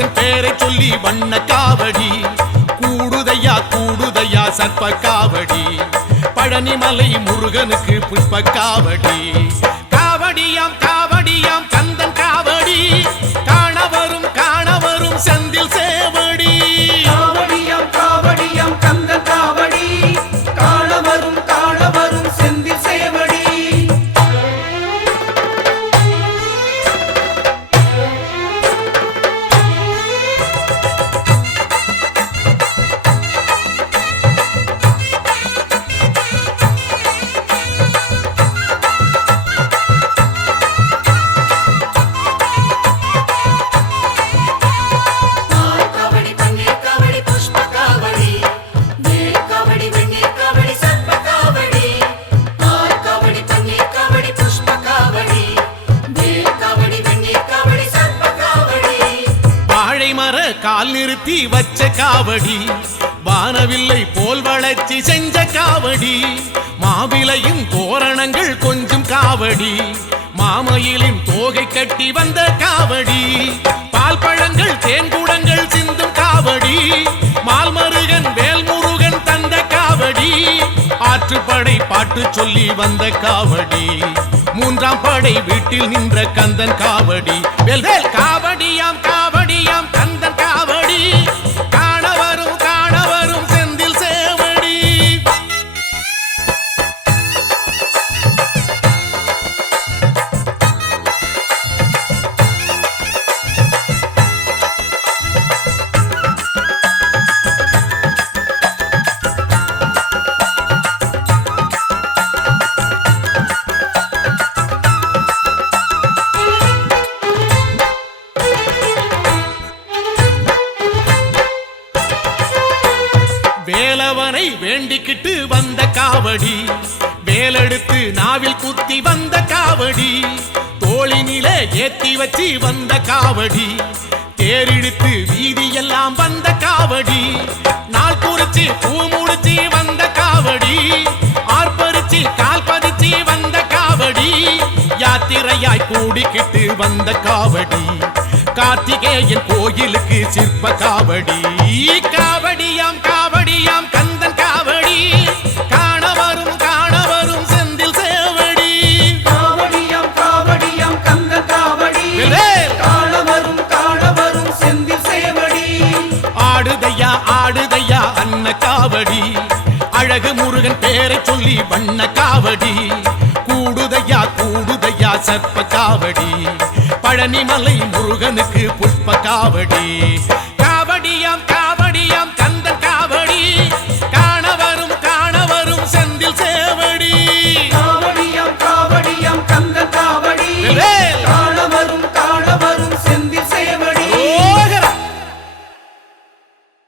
மகன் பேரை சொல்லி வண்ண காவடி. கூடுதையா கூடுதையா சர்ப்ப காவடி. பழனிமலை முருகனுக்கு புஷ்ப காவடி. காவடியாம் காவடியாம் கந்தன் காவடி. காண வரும் காண கால் நிறுத்தி வச்ச காவடி வானவில்லை போல் வளர்ச்சி செஞ்ச காவடி மாவிலையும் தோரணங்கள் கொஞ்சம் காவடி மாமயிலின் தோகை கட்டி வந்த காவடி பால் பழங்கள் தேன்குடங்கள் சிந்தும் காவடி மால்மருகன் வேல்முருகன் தந்த காவடி ஆற்றுப்படை பாட்டு சொல்லி வந்த காவடி மூன்றாம் படை வீட்டில் நின்ற கந்தன் காவடி. வெல்வேல் காவடியாம் காவடியாம் கந்தன் வேலவனை வேண்டிக்கிட்டு வந்த காவடி. வேலெடுத்து நாவில் குத்தி வந்த காவடி. தோளினிலே ஏத்தி வச்சு வந்த காவடி. தேரிழுத்து வீதியெல்லாம் வந்த காவடி. நாள் குறிச்சு பூ முடிச்சு வந்த காவடி. ஆர்ப்பரிச்சு கால் பதிச்சு வந்த காவடி. யாத்திரையாய் கூடிக்கிட்டு வந்த காவடி. கார்த்திகேயன் கோயிலுக்கு சிற்ப காவடி. கா ஆடுதையா ஆடுதையா அன்ன காவடி. அழகு முருகன் பேரை சொல்லி வண்ண காவடி. கூடுதையா கூடுதையா சர்ப்ப காவடி. பழனிமலை முருகனுக்கு புஷ்ப காவடி. காவடியாம் காவடியாம்